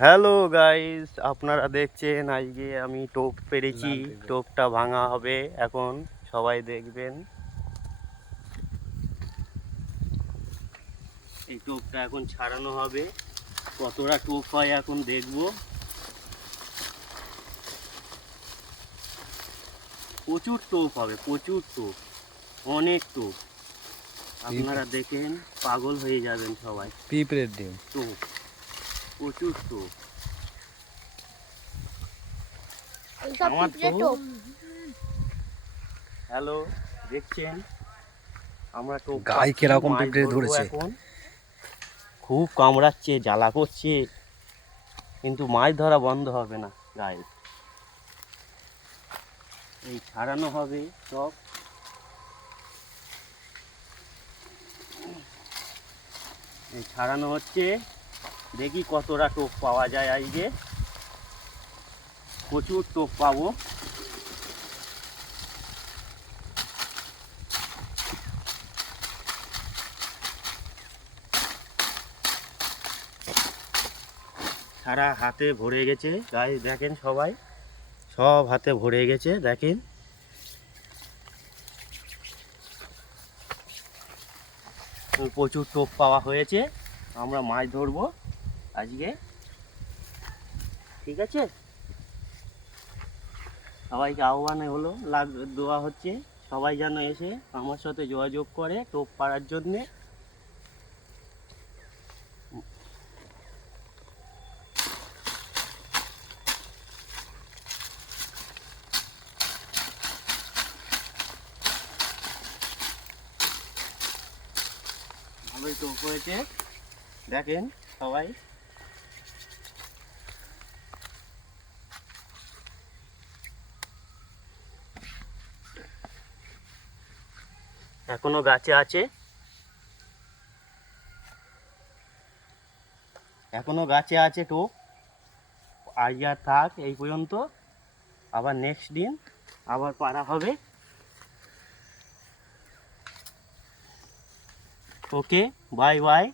Hello guys, আপনারা দেখছেন আজকে আমি টোপ পেরেছি। টোপটা ভাঙা হবে এখন, সবাই দেখবেন। এই টোপটা এখন ছাড়ানো হবে, কতটা টোপ হয় এখন দেখবো। প্রচুর টোপ হবে, প্রচুর টোপ, অনেক টোপ। আপনারা দেখেন পাগল হয়ে যাবেন সবাই। পিঁপড়ের ডিম টোপ, প্রচুর টোপ। আমার টোপ। হ্যালো, দেখছেন আমরা টোপ গায়ে কিরকম পিঁপড়ে ধরেছে। এখন খুব কামড়াচ্ছে, জ্বালা করছে, কিন্তু মাছ ধরা বন্ধ হবে না গায়ে। এই ছাড়ানো হবে সব। এই ছাড়ানো হচ্ছে, দেখি কতটা টোপ পাওয়া যায় আজকে। প্রচুর টোপ পাবো। সারা হাতে ভরে গেছে গায়ে, দেখেন সবাই, সব হাতে ভরে গেছে দেখেন। প্রচুর টোপ পাওয়া হয়েছে, আমরা মাছ ধরবো আজকে, ঠিক আছে। সবাইকে আহ্বানে হলো দেওয়া হচ্ছে, সবাই যেন এসে আমার সাথে যোগাযোগ করে টোপ পাড়ার জন্যে। ভালোই টোপ হয়েছে দেখেন সবাই। এখনো গাছে আছে, এখনো গাছে আছে টোপ। আজ আর থাক এই পর্যন্ত, আবার নেক্সট দিন আবার পাড়া হবে। ওকে, বাই বাই।